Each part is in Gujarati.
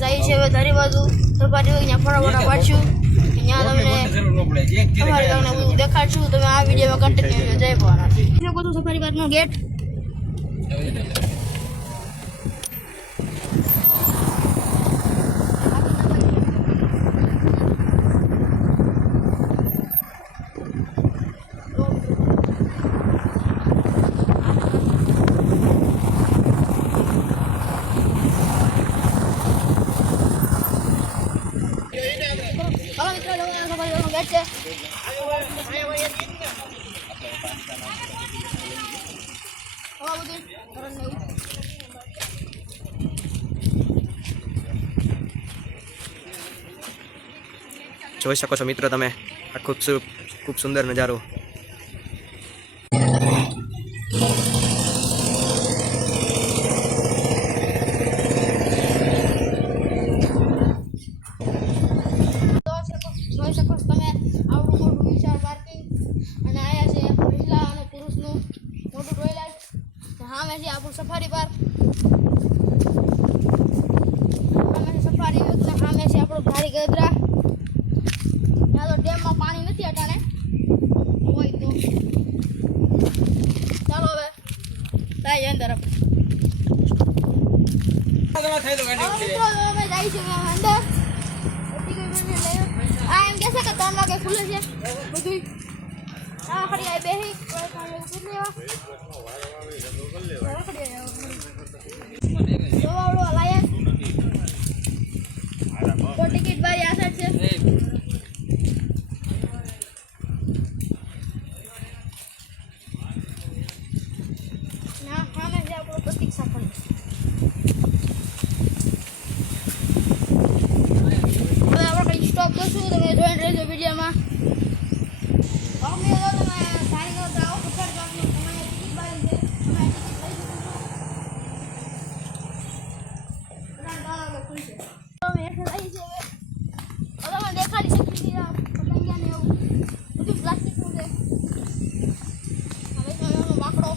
જાય છે હવે ધારી બાજુ સપાટી હોય ત્યાં ફટાફટ પાડશું ત્યાં તમને સફારી પાર્કને બધું દેખાડશું. તમે આ વિડીયોમાં કન્ટિન્યુ જય ભવાના બધું સફારી પાર્કનો ગેટ. જોઈ શકો છો મિત્રો તમે આ ખૂબ સુંદર નજારો. જોઈ શકો છો તમે આવડું મોટું વિશાળ પાર્કિંગ અને આયા છે મહિલા અને પુરુષનું મોટું ટોયલેટ. સામે છે આપણું સફારી પાર્ક. સફારી સામે છે આપણું ધારી ગદરા. ત્યાં તો ડેમમાં પાણી નથી અટાણે હોય તો ચાલો હવે જાય અંદર. અમે જાય છે અંદર. આ એમ કહેશે કે 3 વાગે ખુલે છે બધું. આ ખડી આ બેહી લાયક તો ટિકિટ બારી આસર છે. ના સામે છે આપણું પ્રતીક્ષા ખંડ. હવે આપણે કંઈ સ્ટોપ કરશું. તમે જોઈન રહેજો વિડીયોમાં. દેખાડી શકીએ બધું પ્લાસ્ટિકનું છે. હવે બાકડો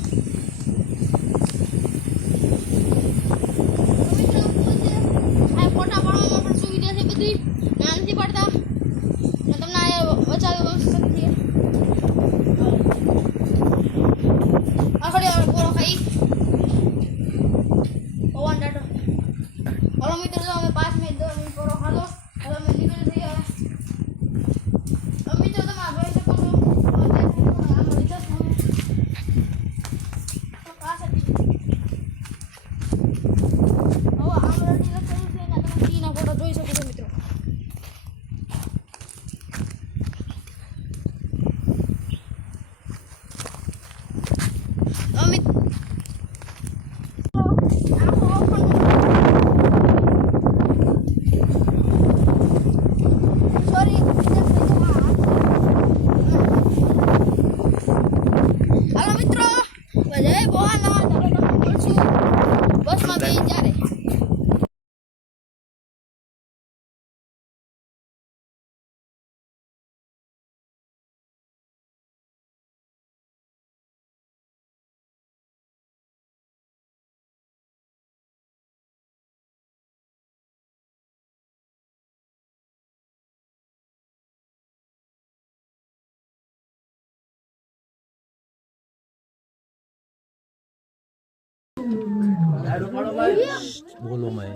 ફોટા પાડવામાં પણ સુવિધા છે બધી. ના નથી પાડતા તમને બચાવી શકીએ. આખડી પૂરો ખાઈ પવન ડાટો. હલો મિત્રો અમે 5 મિનિટ 10 મિનિટ પૂરો ખાધો. હવે અમે નીકળી જઈએ. મિત્રો તમે આ જોઈ શકો છો ફોટો જોઈ શકો છો મિત્રો. બસમાં બે ત્યારે બોલો મેં